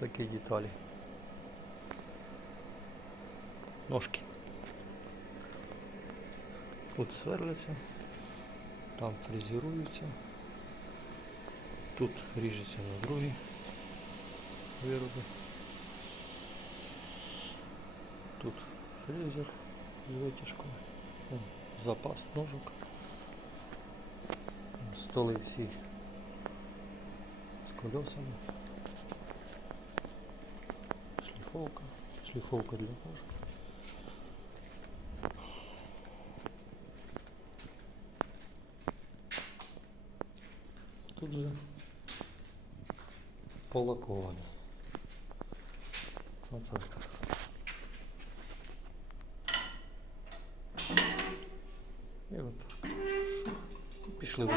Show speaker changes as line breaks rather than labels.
Такі деталі. Ножки. Тут сверляться, там фрезеруються. Тут ріжеться на другі вироби. Тут фрезер з витяжкою. Вон Запас ножок. Столи всі з колесами. Шліфовка. Шліфовка для кожи. Тут же полаковані. Отак. І от. Пішли в